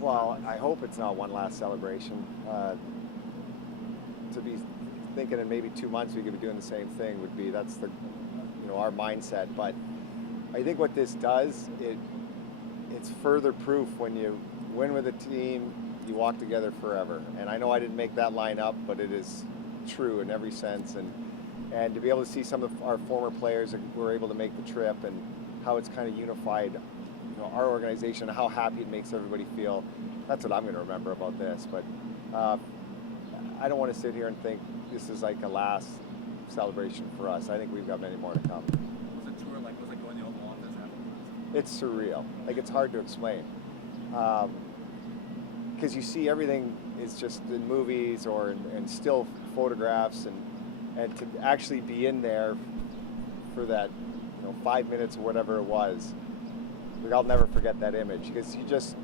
Well, I hope it's not one last celebration. To be thinking in maybe 2 months we could be doing the same thing would be that's the our mindset. But I think what this does it's further proof when you win with a team, you walk together forever. And I know I didn't make that line up, but it is true in every sense. And to be able to see some of our former players that were able to make the trip and how it's kind of unified our organization, how happy it makes everybody feel. That's what I'm going to remember about this. But I don't want to sit here and think this is like a last celebration for us. I think we've got many more to come. Was the tour like, was it going the Oval Office afterwards? It's surreal. Like, it's hard to explain. Because you see everything is just in movies or in still photographs, and to actually be in there for that 5 minutes or whatever it was, like, I'll never forget that image, because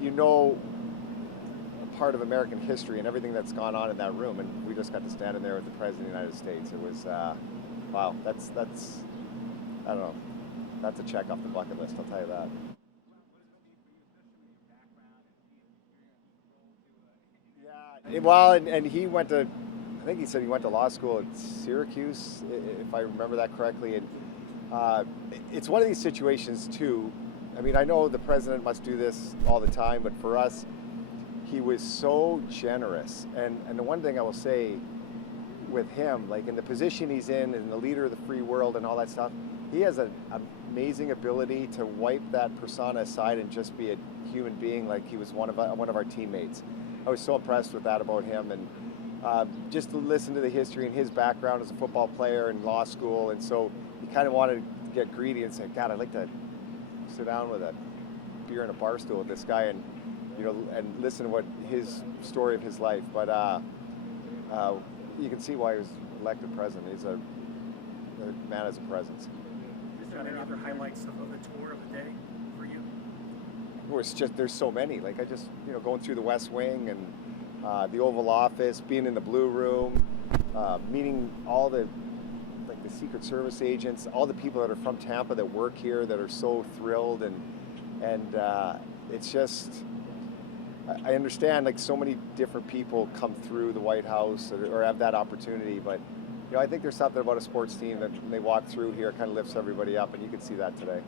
a part of American history and everything that's gone on in that room, and we just got to stand in there with the President of the United States. It was wow. That's I don't know. That's a check off the bucket list, I'll tell you that. Yeah, well, and he went to, I think he said he went to law school at Syracuse, if I remember that correctly. And it's one of these situations too. I mean, I know the president must do this all the time, but for us, he was so generous. And the one thing I will say with him, like in the position he's in and the leader of the free world and all that stuff, he has an amazing ability to wipe that persona aside and just be a human being, like he was one of our teammates. I was so impressed with that about him, and just to listen to the history and his background as a football player in law school, and so he kind of wanted to get greedy and say, God, I'd like to sit down with a beer and a bar stool with this guy and and listen to what his story of his life. But you can see why he was elected president. He's a man as a presence. Is there any other highlights of the tour of the day for you? Well, it's just, there's so many. Like, I just going through the West Wing and the Oval Office, being in the Blue Room, meeting all the Secret Service agents, all the people that are from Tampa that work here that are so thrilled, and it's just, I understand, like, so many different people come through the White House or have that opportunity, but I think there's something about a sports team that when they walk through here, kind of lifts everybody up, and you can see that today.